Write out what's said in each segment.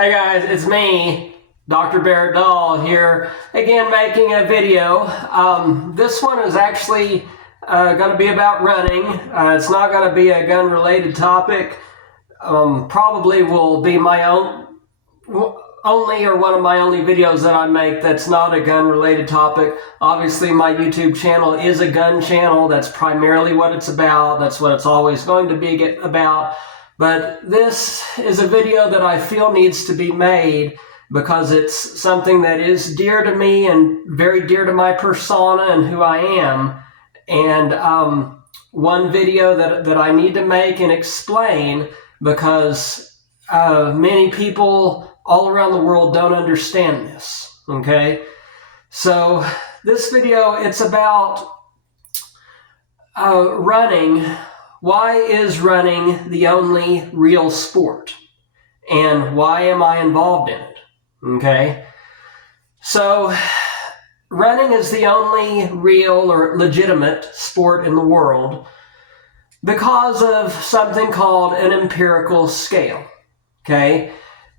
Hey guys, it's me, Dr. Barrett Dahl here, again making a video. This one is actually going to be about running. It's not going to be a gun-related topic. Probably will be my only or one of my only videos that I make that's not a gun-related topic. Obviously, my YouTube channel is a gun channel. That's primarily what it's about. That's what it's always going to be about. But this is a video that I feel needs to be made because it's something that is dear to me and very dear to my persona and who I am. And one video that I need to make and explain because many people all around the world don't understand this, okay? So this video, it's about running. Why is running the only real sport? And why am I involved in it? Okay? So, running is the only real or legitimate sport in the world because of something called an empirical scale. Okay?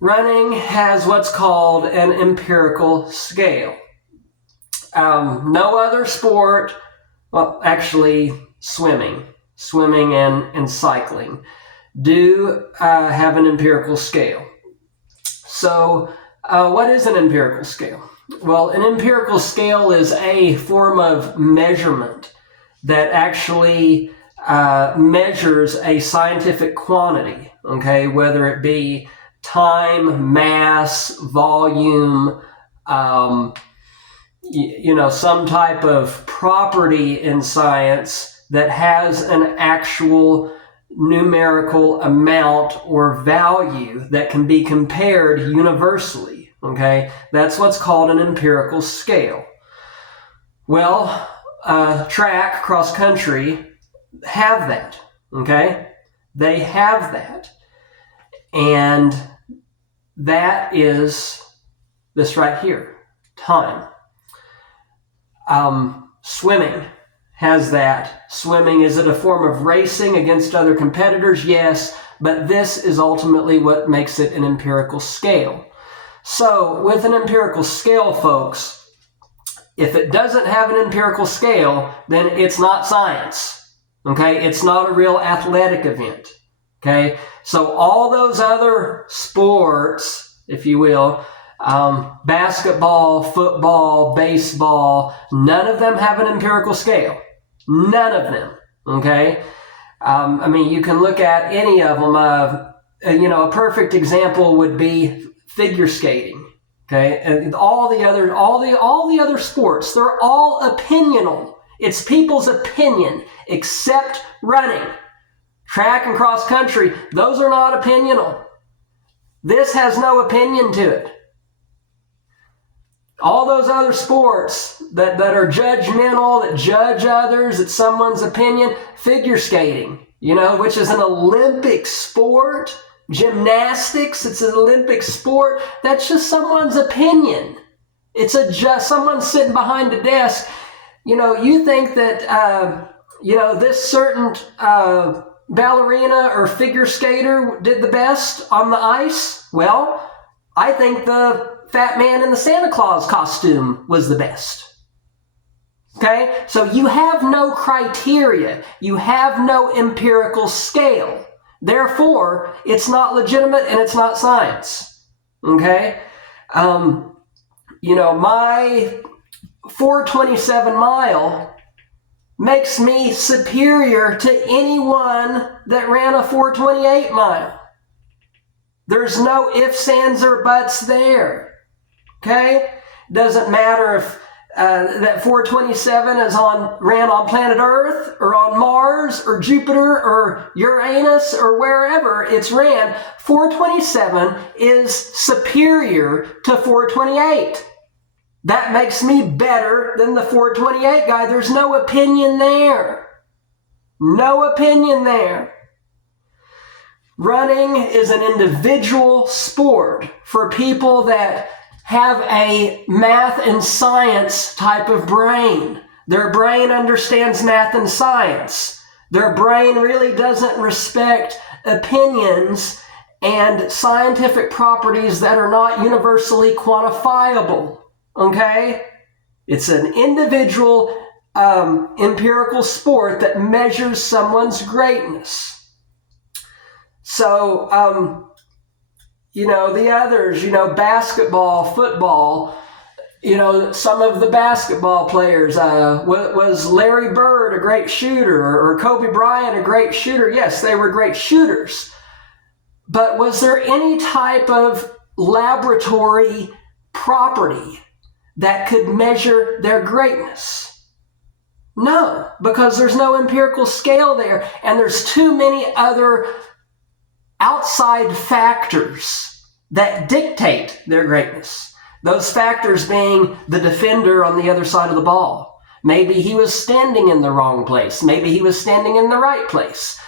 Running has what's called an empirical scale. No other sport, well, actually swimming and cycling do have an empirical scale. So what is an empirical scale? Well, an empirical scale is a form of measurement that actually measures a scientific quantity, okay, whether it be time, mass, volume, some type of property in science that has an actual numerical amount or value that can be compared universally, okay? That's what's called an empirical scale. Well, track, cross country, have that, okay? They have that. And that is this right here, time. Swimming has that. Swimming, is it a form of racing against other competitors? Yes, but this is ultimately what makes it an empirical scale. So, with an empirical scale, folks, if it doesn't have an empirical scale, then it's not science, okay? It's not a real athletic event, okay? So, all those other sports, if you will, basketball, football, baseball, none of them have an empirical scale. None of them, okay? You can look at any of them. A perfect example would be figure skating, okay? And all the other sports, they're all opinional. It's people's opinion, except running. Track and cross country, those are not opinional. This has no opinion to it. All those other sports that are judgmental, that judge others, it's someone's opinion. Figure skating, which is an Olympic sport. Gymnastics, it's an Olympic sport. That's just someone's opinion. It's someone sitting behind a desk. You think that, this certain ballerina or figure skater did the best on the ice. Well, I think the fat man in the Santa Claus costume was the best. Okay? So you have no criteria. You have no empirical scale. Therefore, it's not legitimate and it's not science. Okay? My 427 mile makes me superior to anyone that ran a 428 mile. There's no ifs, ands, or buts there. Okay? Doesn't matter if that 427 ran on planet Earth or on Mars or Jupiter or Uranus or wherever it's ran. 427 is superior to 428. That makes me better than the 428 guy. There's no opinion there. No opinion there. Running is an individual sport for people that have a math and science type of brain. Their brain understands math and science. Their brain really doesn't respect opinions and scientific properties that are not universally quantifiable. Okay? It's an individual empirical sport that measures someone's greatness. So, the others, basketball, football, some of the basketball players, was Larry Bird a great shooter or Kobe Bryant a great shooter? Yes, they were great shooters. But was there any type of laboratory property that could measure their greatness? No, because there's no empirical scale there, and there's too many other outside factors that dictate their greatness. Those factors being the defender on the other side of the ball. Maybe he was standing in the wrong place. Maybe he was standing in the right place.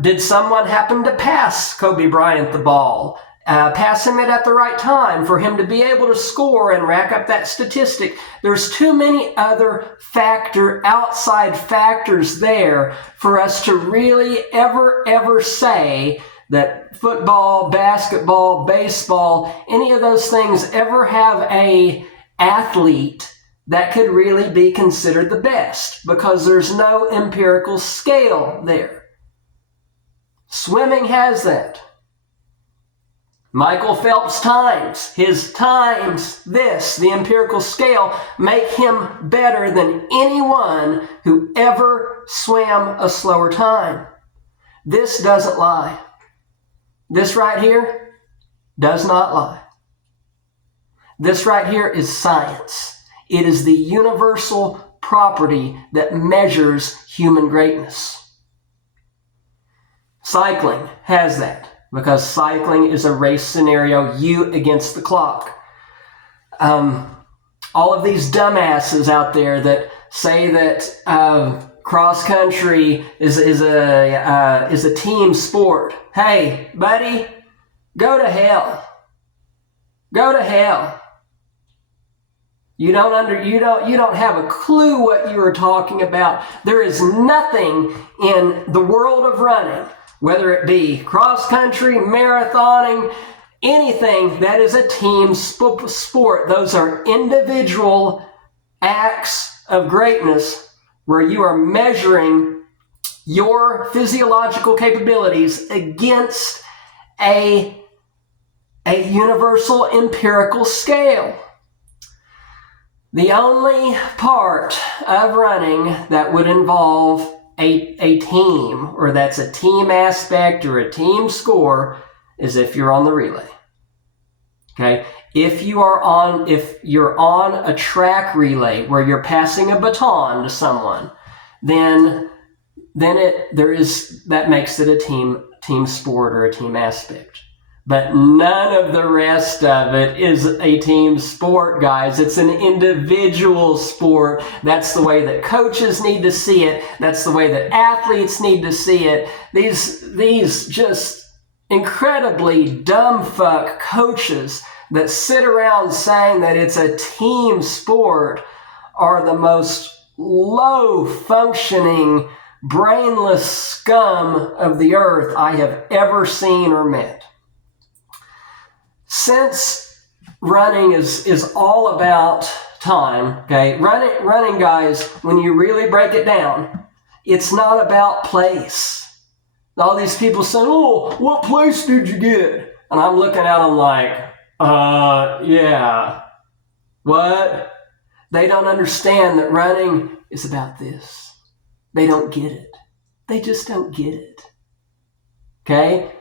Did someone happen to pass Kobe Bryant the ball? Pass him it at the right time for him to be able to score and rack up that statistic. There's too many other outside factors there for us to really ever say that football, basketball, baseball, any of those things ever have a athlete that could really be considered the best, because there's no empirical scale there. Swimming has that. Michael Phelps' his times, the empirical scale, make him better than anyone who ever swam a slower time. This doesn't lie. This right here does not lie. This right here is science. It is the universal property that measures human greatness. Cycling has that, because cycling is a race scenario, you against the clock. All of these dumbasses out there that say that cross country is a team sport. Hey, buddy, go to hell. Go to hell. You don't have a clue what you are talking about. There is nothing in the world of running, whether it be cross country, marathoning, anything that is a team sport. Those are individual acts of greatness where you are measuring your physiological capabilities against a universal empirical scale. The only part of running that would involve a team, or that's a team aspect or a team score, is if you're on the relay. Okay? If you're on a track relay where you're passing a baton to someone, then that makes it a team sport or a team aspect. But none of the rest of it is a team sport, guys. It's an individual sport. That's the way that coaches need to see it. That's the way that athletes need to see it. These just incredibly dumb fuck coaches that sit around saying that it's a team sport are the most low functioning, brainless scum of the earth I have ever seen or met. Since running is all about time, okay? Running, guys, when you really break it down, it's not about place. All these people saying, "Oh, what place did you get?" And I'm looking at them like, yeah. What? They don't understand that running is about this. They don't get it. They just don't get it. Okay?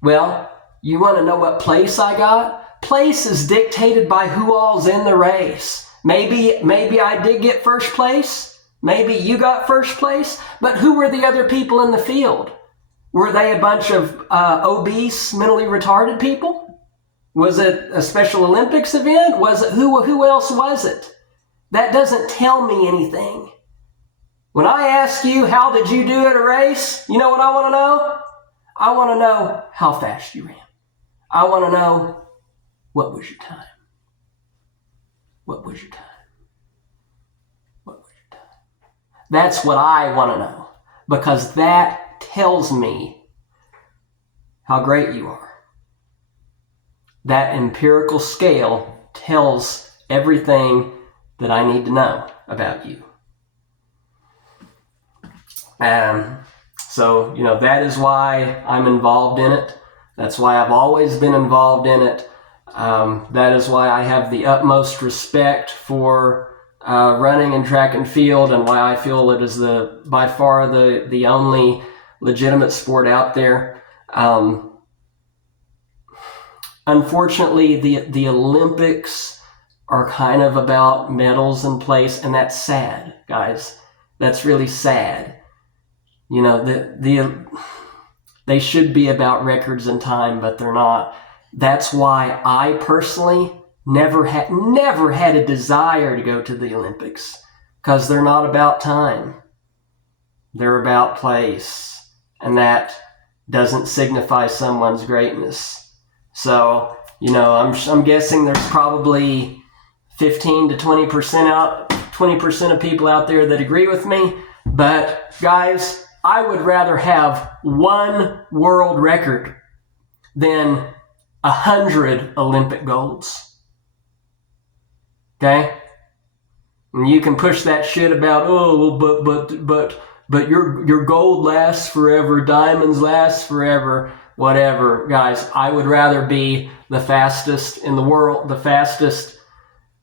Well, you want to know what place I got? Place is dictated by who all's in the race. Maybe I did get first place. Maybe you got first place. But who were the other people in the field? Were they a bunch of obese, mentally retarded people? Was it a Special Olympics event? Was it who else was it? That doesn't tell me anything. When I ask you, how did you do at a race? You know what I want to know? I want to know how fast you ran. I want to know, what was your time? What was your time? What was your time? That's what I want to know, because that tells me how great you are. That empirical scale tells everything that I need to know about you. So, that is why I'm involved in it. That's why I've always been involved in it. That is why I have the utmost respect for running and track and field, and why I feel it is by far the only legitimate sport out there. Unfortunately, the Olympics are kind of about medals and place, and that's sad, guys. That's really sad. They should be about records and time, but they're not. That's why I personally never had a desire to go to the Olympics, because they're not about time. They're about place, and that doesn't signify someone's greatness. So, I'm guessing there's probably 15 to 20% of people out there that agree with me. But guys, I would rather have one world record than 100 Olympic golds. Okay? And you can push that shit about, but your gold lasts forever, diamonds last forever, whatever. Guys, I would rather be the fastest in the world,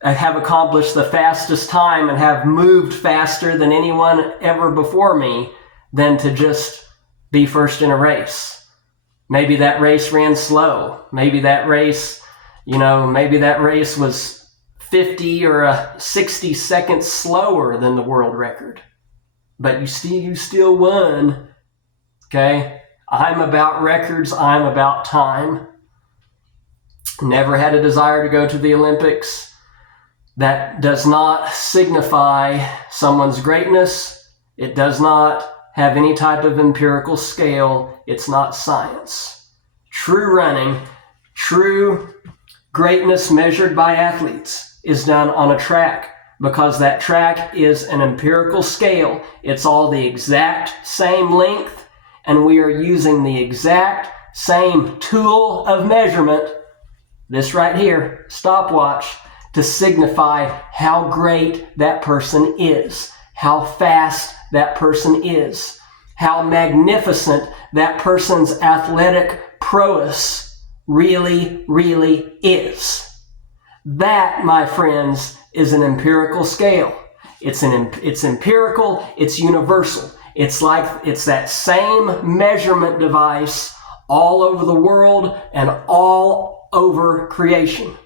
have accomplished the fastest time and have moved faster than anyone ever before me, than to just be first in a race. Maybe that race ran slow. Maybe that race was 50 or 60 seconds slower than the world record. But you still won. Okay? I'm about records. I'm about time. Never had a desire to go to the Olympics. That does not signify someone's greatness. It does not have any type of empirical scale. It's not science. True running, true greatness measured by athletes is done on a track, because that track is an empirical scale. It's all the exact same length, and we are using the exact same tool of measurement, this right here, stopwatch, to signify how great that person is, how fast that person is, how magnificent that person's athletic prowess really, really is. That, my friends, is an empirical scale. It's empirical, it's universal. It's that same measurement device all over the world and all over creation.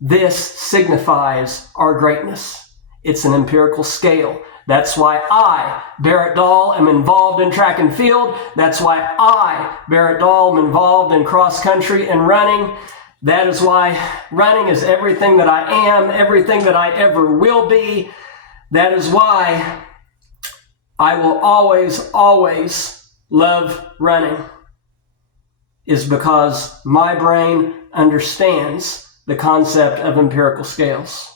This signifies our greatness. It's an empirical scale. That's why I, Barrett Dahl, am involved in track and field. That's why I, Barrett Dahl, am involved in cross country and running. That is why running is everything that I am, everything that I ever will be. That is why I will always, always love running, is because my brain understands the concept of empirical scales.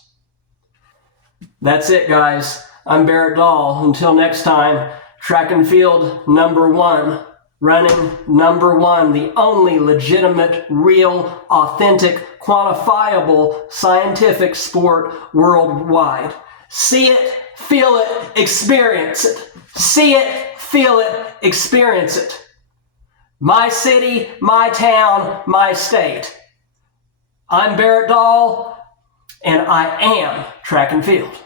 That's it, guys. I'm Barrett Dahl. Until next time, track and field #1, running #1, the only legitimate, real, authentic, quantifiable, scientific sport worldwide. See it, feel it, experience it. See it, feel it, experience it. My city, my town, my state. I'm Barrett Dahl, and I am track and field.